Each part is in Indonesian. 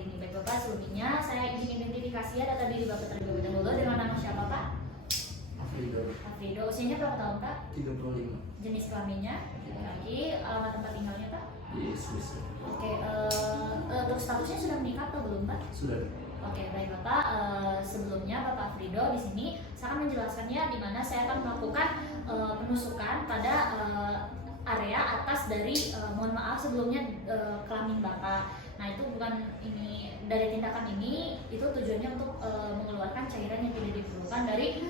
materi ini. Baik Bapak, sebelumnya saya ingin identifikasi data diri Bapak terlebih dahulu dengan nama siapa Pak? Afrido. Usianya berapa tahun Pak? 35. Jenis kelaminnya? Laki. Alamat tempat tinggalnya Pak? Di Swiss. Oke, untuk statusnya sudah menikah atau belum Pak? Sudah. Oke, baik Bapak. Sebelumnya Bapak Afrido di sini saya akan menjelaskannya di mana saya akan melakukan penusukan pada area atas dari mohon maaf sebelumnya kelamin Bapak. Nah, itu bukan ini dari tindakan ini itu tujuannya untuk mengeluarkan cairan yang tidak diperlukan dari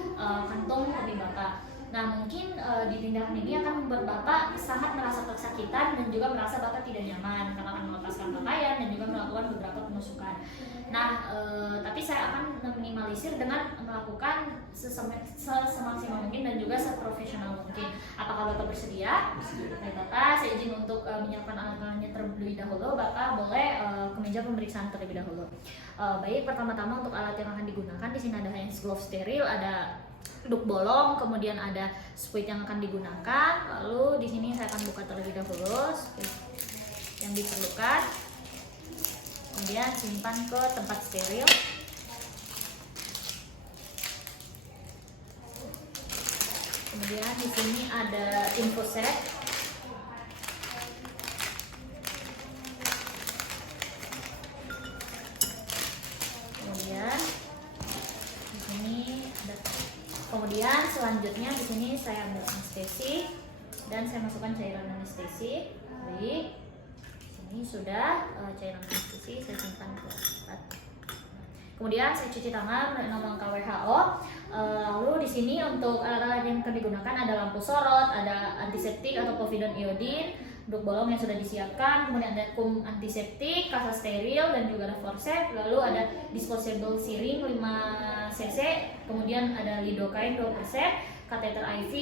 kantong kelamin Bapak. Nah, mungkin di tindakan ini akan membuat Bapak sangat merasa kesakitan dan juga merasa Bapak tidak nyaman karena akan melepaskan pakaian dan juga melakukan beberapa penusukan. Nah, tapi saya akan meminimalisir dengan melakukan semaksimal mungkin dan juga seprofesional mungkin. Apakah Bapak bersedia? Baik Bapak, saya izin untuk menyiapkan alat-alatnya terlebih dahulu. Bapak boleh ke meja pemeriksaan terlebih dahulu. Baik, pertama-tama untuk alat yang akan digunakan di sini ada hand glove steril, ada duk bolong, kemudian ada spuit yang akan digunakan. Lalu di sini saya akan buka terlebih dahulu spuit yang diperlukan. Kemudian simpan ke tempat steril. Kemudian di sini ada infoset. Kemudian selanjutnya di sini saya ambil anestesi dan saya masukkan cairan anestesi. Baik, ini sudah cairan anestesi saya simpan ke tempat. Kemudian saya cuci tangan menurut langkah WHO. Lalu di sini untuk alat yang akan digunakan ada lampu sorot, ada antiseptik atau povidone iodine, duk bolong yang sudah disiapkan, kemudian ada kum antiseptik, kasa steril dan juga ada forceps, lalu ada disposable syring 5 cc, kemudian ada lidocaine 2%, kateter IV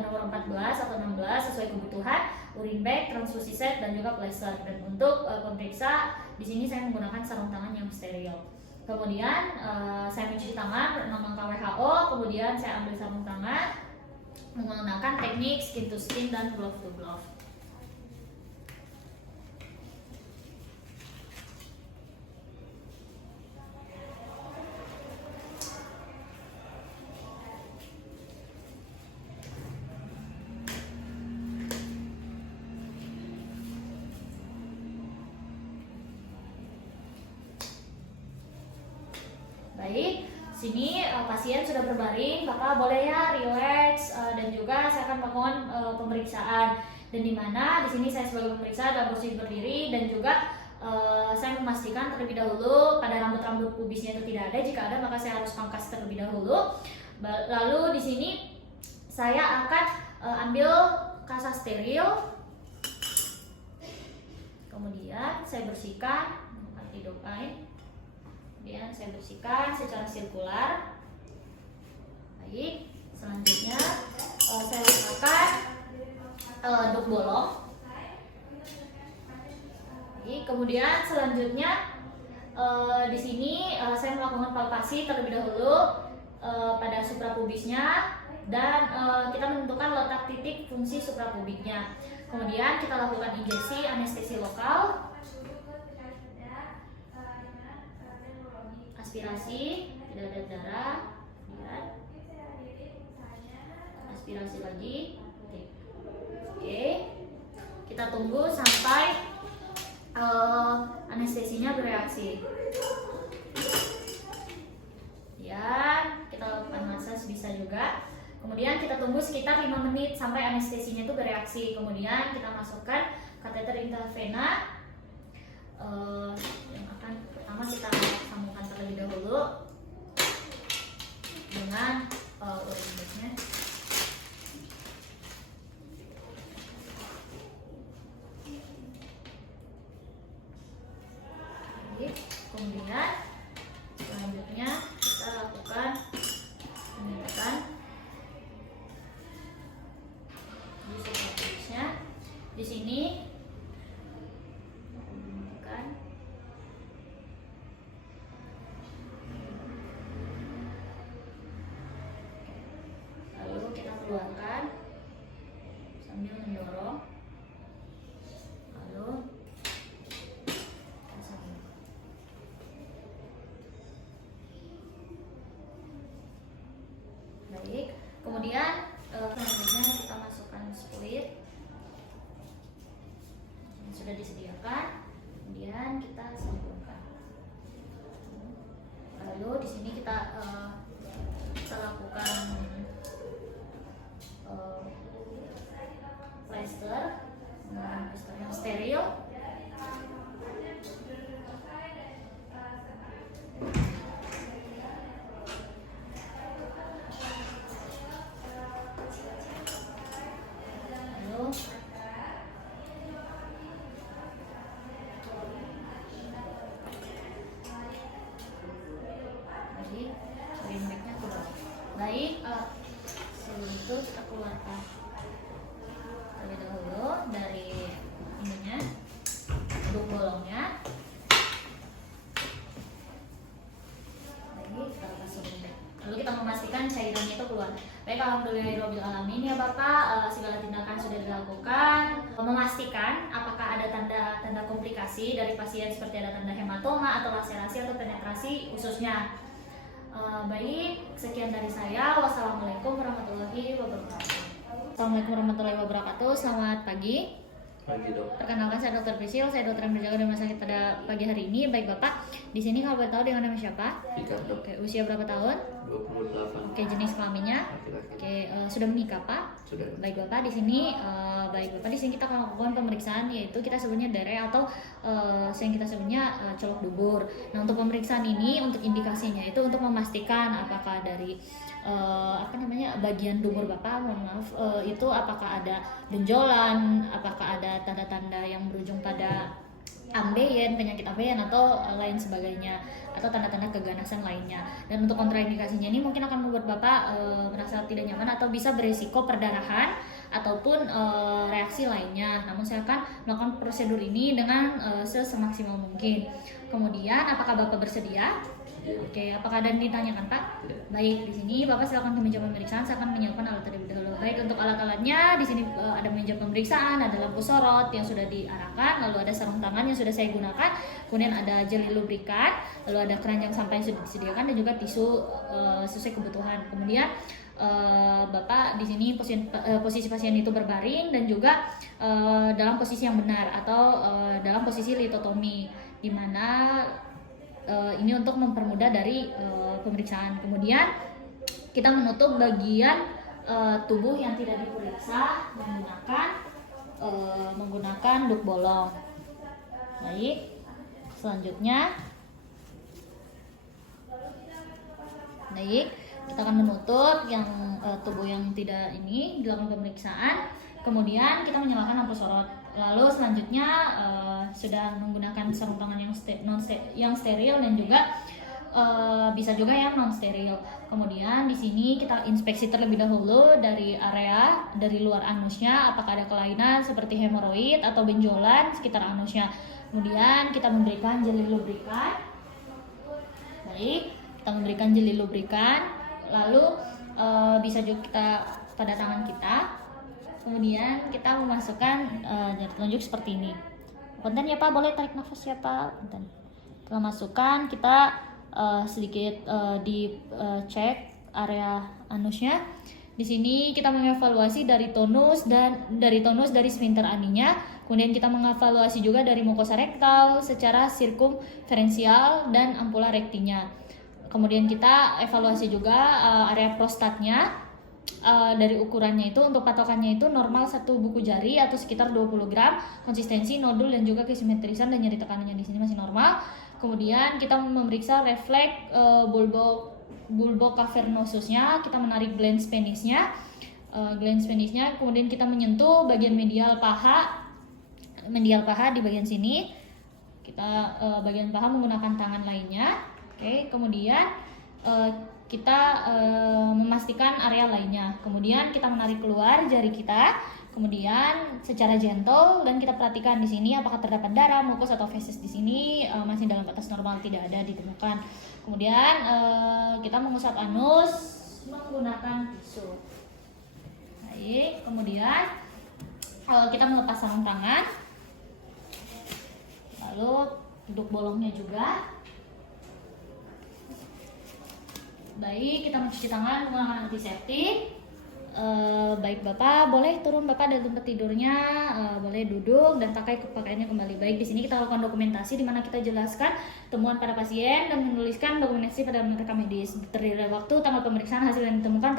nomor 14 atau 16 sesuai kebutuhan, urine bag, transfusi set dan juga plester. Dan untuk pemeriksa di sini saya menggunakan sarung tangan yang steril. Kemudian saya mencuci tangan menurut langkah WHO, kemudian saya ambil sarung tangan menggunakan teknik skin to skin dan glove to glove. Baik, sini pasien sudah berbaring, Bapak boleh ya relax dan juga saya akan melakukan pemeriksaan. Dan di mana di sini saya sebagai pemeriksa dalam posisi berdiri dan juga saya memastikan terlebih dahulu pada rambut-rambut pubisnya itu tidak ada. Jika ada maka saya harus pangkas terlebih dahulu. Lalu di sini saya akan ambil kasa steril. Kemudian saya bersihkan lidocaine. Kemudian saya bersihkan secara sirkular. Baik, selanjutnya saya letakkan duk bolong. Baik, kemudian selanjutnya di sini saya melakukan palpasi terlebih dahulu pada suprapubisnya dan kita menentukan letak titik fungsi suprapubiknya. Kemudian kita lakukan injeksi anestesi lokal. Aspirasi, tidak ada darah, lihat. Aspirasi lagi. Oke. Kita tunggu sampai anestesinya bereaksi. Ya, kita lakukan massage bisa juga. Kemudian kita tunggu sekitar 5 menit sampai anestesinya itu bereaksi. Kemudian kita masukkan kateter intravena yang akan pertama kita sambungkan terlebih dahulu dengan urine bag-nya. Kemudian selanjutnya kita lakukan penyuntikan di suprapubisnya. Di sini keluarkan sambil mendorong, lalu Baik, alhamdulillahirabbil alamin ya Bapak, segala tindakan sudah dilakukan, memastikan apakah ada tanda-tanda komplikasi dari pasien seperti ada tanda hematoma atau laserasi atau penetrasi ususnya. Baik, sekian dari saya. Wassalamualaikum warahmatullahi wabarakatuh. Assalamualaikum warahmatullahi wabarakatuh. Selamat pagi. Pagi dok. Perkenalkan, saya Dr. Prisil, saya dokter yang berjaga di rumah sakit pada pagi hari ini. Baik Bapak, di sini kalau boleh tahu dengan nama siapa? Fikar dok. Oke, usia berapa tahun? 28. Oke, jenis kelaminnya? Laki-laki. Oke, sudah menikah Pak? Sudah. Baik Bapak, di sini kita akan melakukan pemeriksaan, yaitu kita sebutnya DRE atau yang kita sebutnya colok dubur. Nah, untuk pemeriksaan ini untuk indikasinya itu untuk memastikan apakah dari bagian dubur Bapak, mohon maaf, itu apakah ada benjolan, apakah ada tanda-tanda yang berujung pada ambeien, penyakit ambeien atau lain sebagainya, atau tanda-tanda keganasan lainnya. Dan untuk kontraindikasinya ini mungkin akan membuat Bapak merasa tidak nyaman atau bisa berisiko perdarahan ataupun reaksi lainnya. Namun saya akan melakukan prosedur ini dengan semaksimal mungkin. Kemudian apakah Bapak bersedia? Oke, apakah ada yang ditanyakan Pak? Baik, di sini Bapak silakan ke meja pemeriksaan. Saya akan menyiapkan alat terlebih dahulu. Baik, untuk alat-alatnya di sini ada meja pemeriksaan, ada lampu sorot yang sudah diarahkan, lalu ada sarung tangan yang sudah saya gunakan, kemudian ada jeli lubrikan, lalu ada keranjang sampah yang sudah disediakan dan juga tisu sesuai kebutuhan. Kemudian Bapak di sini posisi pasien itu berbaring dan juga dalam posisi yang benar atau dalam posisi litotomi, di mana ini untuk mempermudah dari pemeriksaan. Kemudian kita menutup bagian tubuh yang tidak diperiksa menggunakan duk bolong. Baik, selanjutnya kita akan menutup yang tubuh yang tidak ini dilakukan pemeriksaan. Kemudian kita menyalakan lampu sorot. Lalu selanjutnya sudah menggunakan sarung tangan yang steril dan juga bisa juga yang non steril. Kemudian di sini kita inspeksi terlebih dahulu dari area dari luar anusnya, apakah ada kelainan seperti hemoroid atau benjolan sekitar anusnya. Kemudian kita memberikan jeli lubrikan. Baik, kita memberikan jeli lubrikan. Lalu bisa juga kita pada tangan kita. Kemudian kita memasukkan jari telunjuk seperti ini. Punten ya Pak, boleh tarik nafas ya Pak. Punten. Kita masukkan, kita sedikit dicek area anusnya. Di sini kita mengevaluasi dari tonus dari sphincter aninya. Kemudian kita mengevaluasi juga dari mukosa rektal secara sirkumferensial dan ampula rektinya. Kemudian kita evaluasi juga area prostatnya. Dari ukurannya itu untuk patokannya itu normal 1 buku jari atau sekitar 20 gram, konsistensi, nodul dan juga kesimetrisan dan nyeri tekanannya di sini masih normal. Kemudian kita memeriksa refleks bulbocavernosusnya, kita menarik glans penisnya, kemudian kita menyentuh bagian medial paha di bagian sini. Kita bagian paha menggunakan tangan lainnya. Oke, kemudian kita memastikan area lainnya. Kemudian kita menarik keluar jari kita, kemudian secara gentle dan kita perhatikan di sini apakah terdapat darah, mukus atau feses di sini masih dalam batas normal, tidak ada ditemukan. Kemudian kita mengusap anus menggunakan tisu. Baik, kemudian kita melepas sarung tangan, lalu duduk bolongnya juga. Baik, kita mencuci tangan menggunakan antiseptik. Baik Bapak, boleh turun Bapak dari tempat tidurnya, boleh duduk dan pakai pakaiannya kembali. Baik, di sini kita lakukan dokumentasi di mana kita jelaskan temuan pada pasien dan menuliskan dokumentasi pada rekam medis. Terdiri dari waktu, tanggal pemeriksaan, hasil yang ditemukan,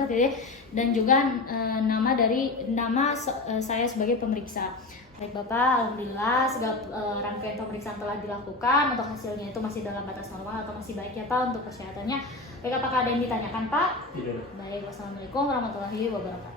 dan juga nama saya sebagai pemeriksa. Baik Bapak, alhamdulillah segala rangkaian pemeriksaan telah dilakukan. Untuk hasilnya itu masih dalam batas normal atau masih baik ya Pak untuk kesehatannya. Baik, apakah ada yang ditanyakan Pak? Tidak. Baik, wassalamualaikum warahmatullahi wabarakatuh.